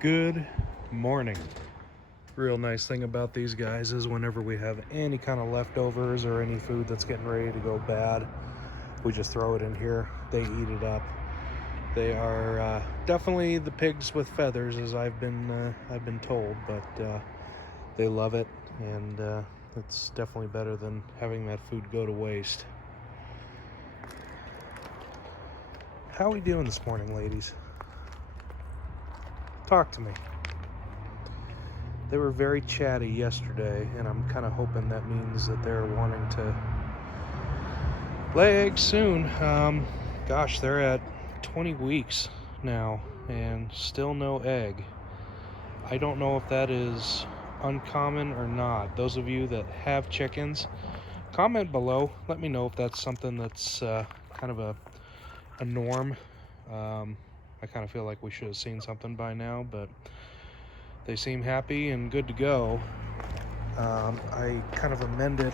Good morning. Real nice thing about these guys is whenever we have any kind of leftovers or any food that's getting ready to go bad, we just throw it in here. They eat it up. They are definitely the pigs with feathers, as I've been told, but they love it, and it's definitely better than having that food go to waste. How are we doing this morning, ladies? Talk to me. They were very chatty yesterday, and I'm kind of hoping that means that they're wanting to lay eggs soon. Gosh, they're at 20 weeks now and still no egg. I don't know if that is uncommon or not. Those of you that have chickens, comment below. Let me know if that's something that's kind of a norm. I kind of feel like we should have seen something by now, but they seem happy and good to go. I kind of amended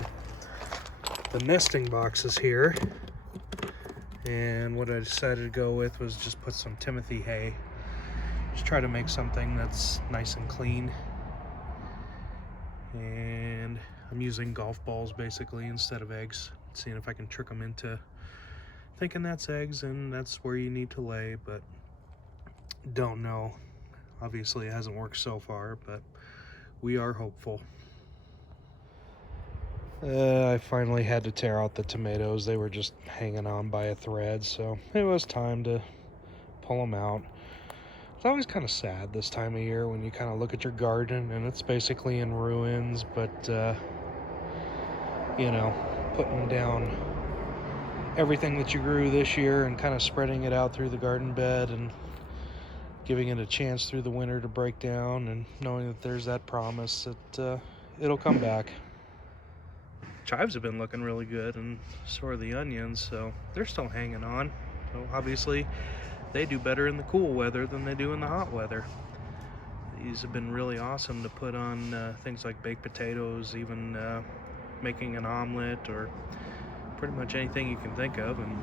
the nesting boxes here, and what I decided to go with was just put some Timothy hay. Just try to make something that's nice and clean. And I'm using golf balls basically instead of eggs, seeing if I can trick them into thinking that's eggs and that's where you need to lay, but don't know. Obviously it hasn't worked so far, but we are hopeful. I finally had to tear out the tomatoes. They were just hanging on by a thread, so it was time to pull them out. It's always kind of sad this time of year when you kind of look at your garden and it's basically in ruins, but putting down everything that you grew this year and kind of spreading it out through the garden bed and giving it a chance through the winter to break down, and knowing that there's that promise that it'll come back. Chives have been looking really good, and so are the onions, so they're still hanging on. So obviously they do better in the cool weather than they do in the hot weather. These have been really awesome to put on things like baked potatoes, even making an omelet, or pretty much anything you can think of. And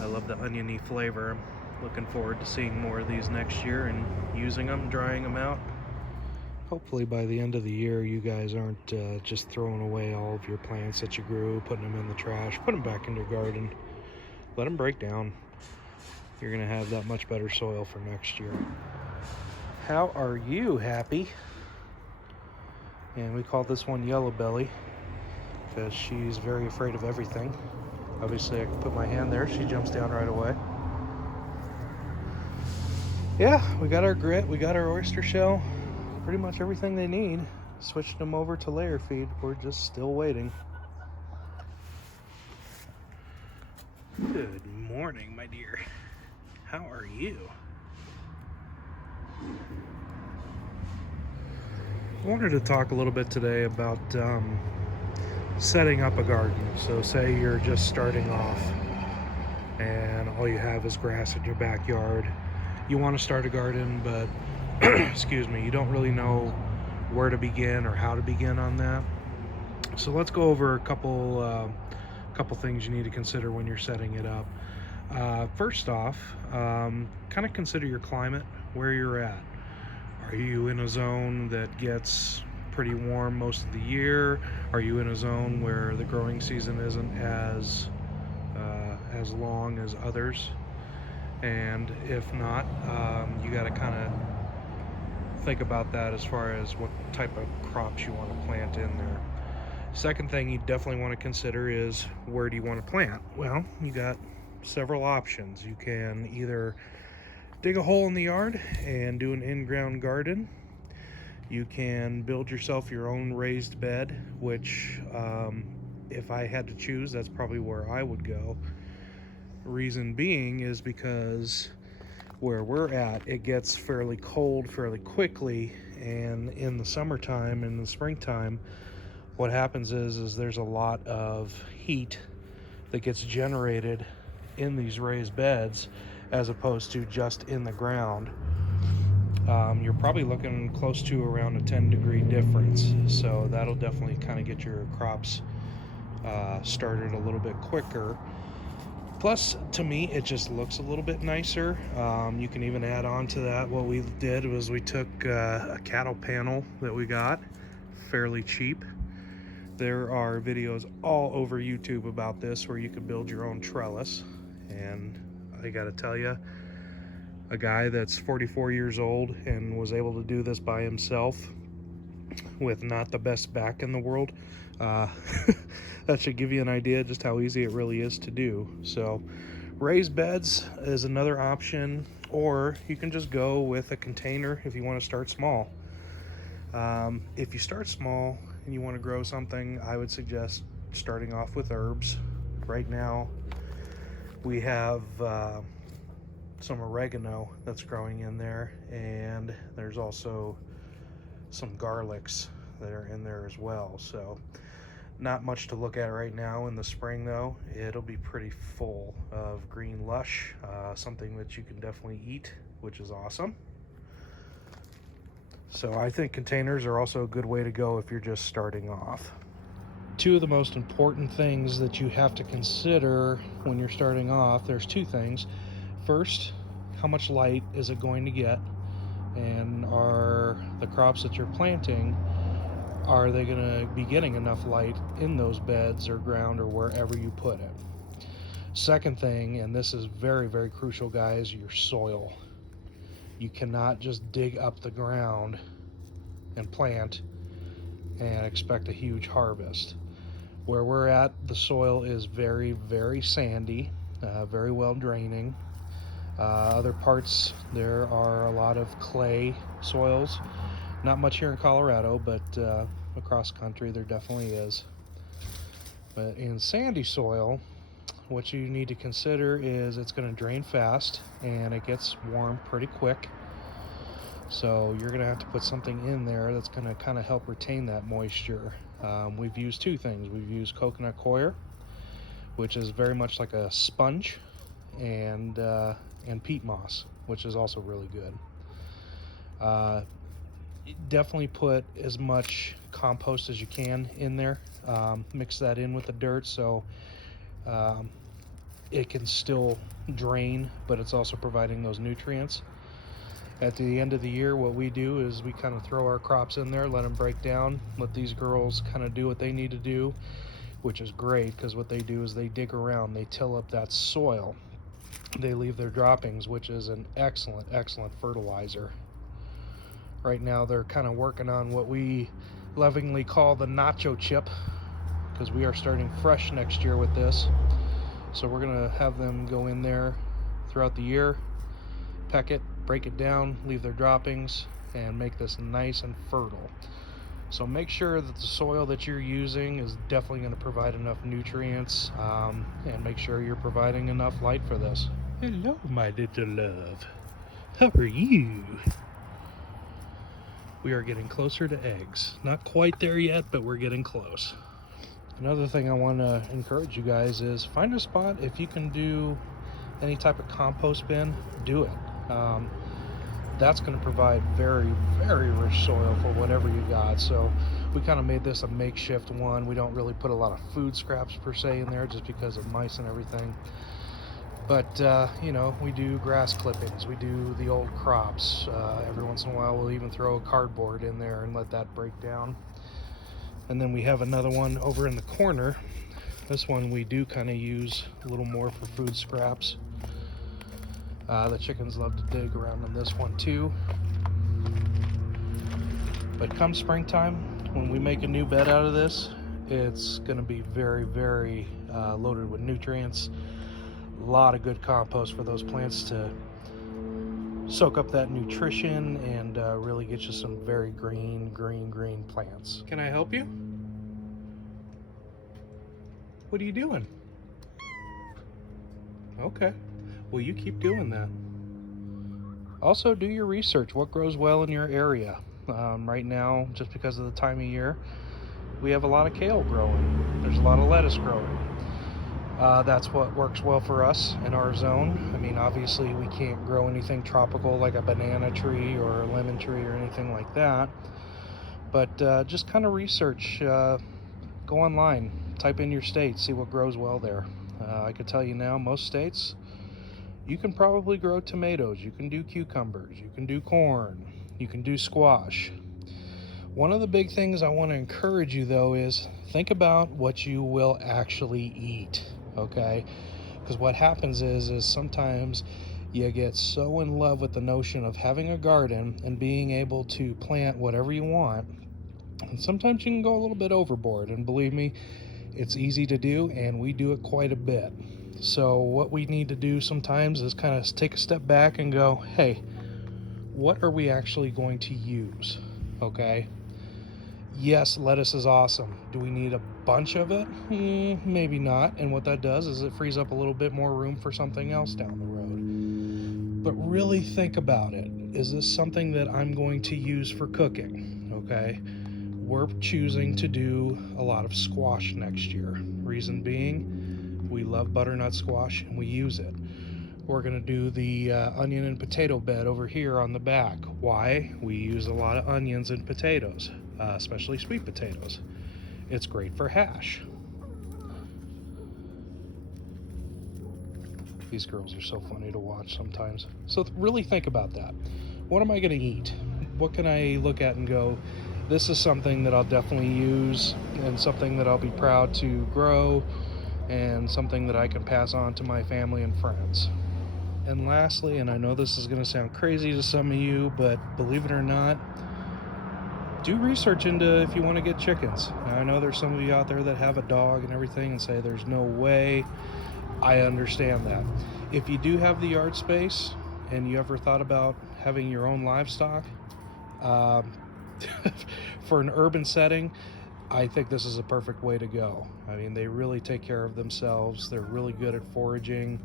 I love the oniony flavor. I'm looking forward to seeing more of these next year and using them, drying them out. Hopefully by the end of the year you guys aren't just throwing away all of your plants that you grew, putting them in the trash. Put them back in your garden. Let them break down. You're going to have that much better soil for next year. How are you, Happy? And we call this one Yellow Belly because she's very afraid of everything. Obviously I can put my hand there, she jumps down right away. Yeah, we got our grit, we got our oyster shell, pretty much everything they need. Switched them over to layer feed. We're just still waiting. Good morning, my dear. How are you? I wanted to talk a little bit today about setting up a garden. So say you're just starting off and all you have is grass in your backyard. You want to start a garden, but excuse me, you don't really know where to begin or how to begin on that. So let's go over a couple things you need to consider when you're setting it up. First off, kind of consider your climate, where you're at. Are you in a zone that gets pretty warm most of the year? Are you in a zone where the growing season isn't as long as others? And if not, you got to kind of think about that as far as what type of crops you want to plant in there. Second thing you definitely want to consider is, where do you want to plant? Well, you got several options. You can either dig a hole in the yard and do an in-ground garden. You can build yourself your own raised bed, which if I had to choose, that's probably where I would go. Reason being is because where we're at, it gets fairly cold fairly quickly, and in the summertime and the springtime, what happens is there's a lot of heat that gets generated in these raised beds as opposed to just in the ground. You're probably looking close to around a 10-degree difference, so that'll definitely kind of get your crops started a little bit quicker. Plus, to me, it just looks a little bit nicer. You can even add on to that. What we did was we took a cattle panel that we got fairly cheap. There are videos all over YouTube about this where you can build your own trellis. And I gotta tell you, a guy that's 44 years old and was able to do this by himself with not the best back in the world, that should give you an idea just how easy it really is to do. So raised beds is another option, or you can just go with a container if you want to start small. If you start small and you want to grow something, I would suggest starting off with herbs. Right now we have some oregano that's growing in there, and there's also some garlics that are in there as well. So not much to look at right now. In the spring though, it'll be pretty full of green lush, something that you can definitely eat, which is awesome. So I think containers are also a good way to go if you're just starting off. Two of the most important things that you have to consider when you're starting off, there's two things. First, how much light is it going to get? And are the crops that you're planting, are they going to be getting enough light in those beds or ground or wherever you put it? Second thing, and this is very, very crucial, guys, your soil. You cannot just dig up the ground and plant and expect a huge harvest. Where we're at, the soil is very, very sandy, very well draining. Other parts, there are a lot of clay soils. Not much here in Colorado, but across country there definitely is. But in sandy soil, what you need to consider is it's going to drain fast and it gets warm pretty quick. So you're going to have to put something in there that's going to kind of help retain that moisture. We've used two things. We've used coconut coir, which is very much like a sponge, and peat moss, which is also really good. Definitely put as much compost as you can in there. Mix that in with the dirt so it can still drain, but it's also providing those nutrients. At the end of the year, what we do is we kind of throw our crops in there, let them break down, let these girls kind of do what they need to do, which is great because what they do is they dig around, they till up that soil, they leave their droppings, which is an excellent, excellent fertilizer. Right now they're kind of working on what we lovingly call the nacho chip, because we are starting fresh next year with this. So we're going to have them go in there throughout the year, peck it, break it down, leave their droppings, and make this nice and fertile. So make sure that the soil that you're using is definitely going to provide enough nutrients, and make sure you're providing enough light for this. Hello, my little love. How are you? We are getting closer to eggs. Not quite there yet, but we're getting close. Another thing I want to encourage you guys is find a spot. If you can do any type of compost bin, do it. That's going to provide very, very rich soil for whatever you got. So we kind of made this a makeshift one. We don't really put a lot of food scraps per se in there just because of mice and everything. But you know, we do grass clippings, we do the old crops. Every once in a while we'll even throw a cardboard in there and let that break down. And then we have another one over in the corner. This one we do kind of use a little more for food scraps. The chickens love to dig around in this one too. But come springtime, when we make a new bed out of this, it's going to be very, very loaded with nutrients. A lot of good compost for those plants to soak up that nutrition and really get you some very green plants. Can I help you? What are you doing? Okay. Well, you keep doing that. Also, do your research. What grows well in your area? Right now, just because of the time of year, we have a lot of kale growing. There's a lot of lettuce growing. That's what works well for us in our zone. I mean, obviously we can't grow anything tropical like a banana tree or a lemon tree or anything like that. But just kind of research. Go online, type in your state, see what grows well there. I can tell you now, most states, you can probably grow tomatoes, you can do cucumbers, you can do corn, you can do squash. One of the big things I want to encourage you though is think about what you will actually eat, okay? Because what happens is sometimes you get so in love with the notion of having a garden and being able to plant whatever you want, and sometimes you can go a little bit overboard, and believe me, it's easy to do, and we do it quite a bit. So what we need to do sometimes is kind of take a step back and go, hey, what are we actually going to use? Okay. Yes, lettuce is awesome. Do we need a bunch of it? Maybe not. And what that does is it frees up a little bit more room for something else down the road. But really think about it. Is this something that I'm going to use for cooking? Okay. We're choosing to do a lot of squash next year. Reason being, we love butternut squash and we use it. We're going to do the onion and potato bed over here on the back. Why? We use a lot of onions and potatoes, especially sweet potatoes. It's great for hash. These girls are so funny to watch sometimes. So really think about that. What am I going to eat? What can I look at and go, this is something that I'll definitely use and something that I'll be proud to grow and something that I can pass on to my family and friends. And lastly, and I know this is going to sound crazy to some of you, but believe it or not, do research into if you want to get chickens. Now, I know there's some of you out there that have a dog and everything and say there's no way. I understand that. If you do have the yard space and you ever thought about having your own livestock, for an urban setting, I think this is a perfect way to go. I mean, they really take care of themselves. They're really good at foraging.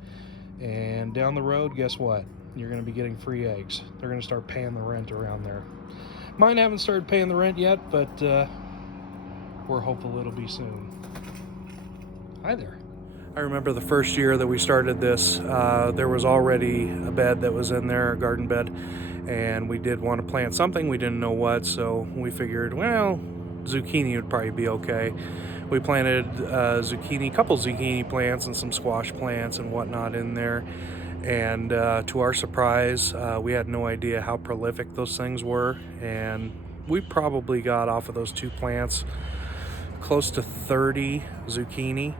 And down the road, guess what? You're going to be getting free eggs. They're going to start paying the rent around there. Mine haven't started paying the rent yet, but we're hopeful it'll be soon. Hi there. I remember the first year that we started this, there was already a bed that was in there, a garden bed, and we did want to plant something. We didn't know what, so we figured, well, zucchini would probably be okay. We planted a couple zucchini plants and some squash plants and whatnot in there. And to our surprise, we had no idea how prolific those things were. And we probably got off of those 2 plants close to 30 zucchini,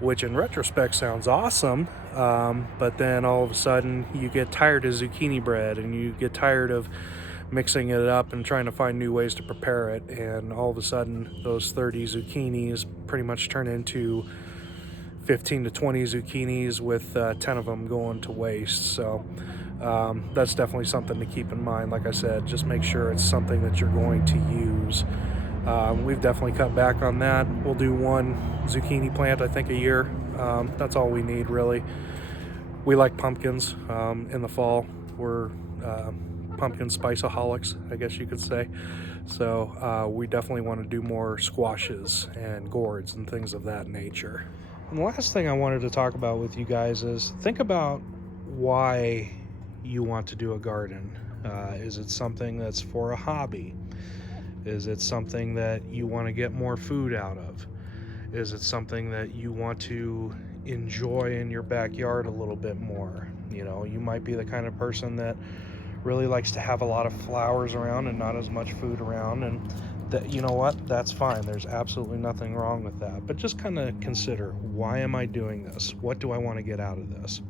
which in retrospect sounds awesome. But then all of a sudden you get tired of zucchini bread and you get tired of mixing it up and trying to find new ways to prepare it, and all of a sudden those 30 zucchinis pretty much turn into 15 to 20 zucchinis with 10 of them going to waste. So that's definitely something to keep in mind. Like I said, just make sure it's something that you're going to use. We've definitely cut back on that. We'll do 1 zucchini plant, I think, a year. That's all we need, really. We like pumpkins in the fall. We're pumpkin spiceaholics, I guess you could say. So we definitely want to do more squashes and gourds and things of that nature. And the last thing I wanted to talk about with you guys is think about why you want to do a garden. Is it something that's for a hobby? Is it something that you want to get more food out of? Is it something that you want to enjoy in your backyard a little bit more? You know, you might be the kind of person that really likes to have a lot of flowers around and not as much food around, and that, you know what, that's fine. There's absolutely nothing wrong with that. But just kind of consider, why am I doing this? What do I want to get out of this?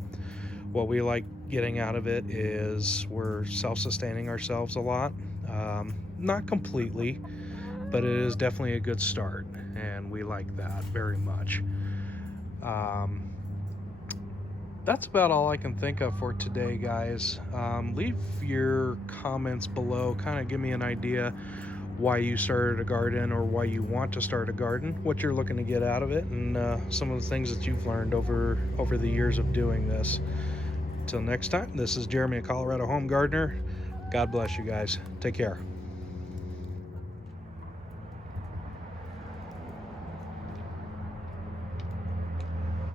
What we like getting out of it is we're self-sustaining ourselves a lot. Not completely, but it is definitely a good start, and we like that very much. That's about all I can think of for today, guys. Leave your comments below. Kind of give me an idea why you started a garden or why you want to start a garden, what you're looking to get out of it, and some of the things that you've learned over the years of doing this. Till next time, this is Jeremy, a Colorado home gardener. God bless you guys. Take care.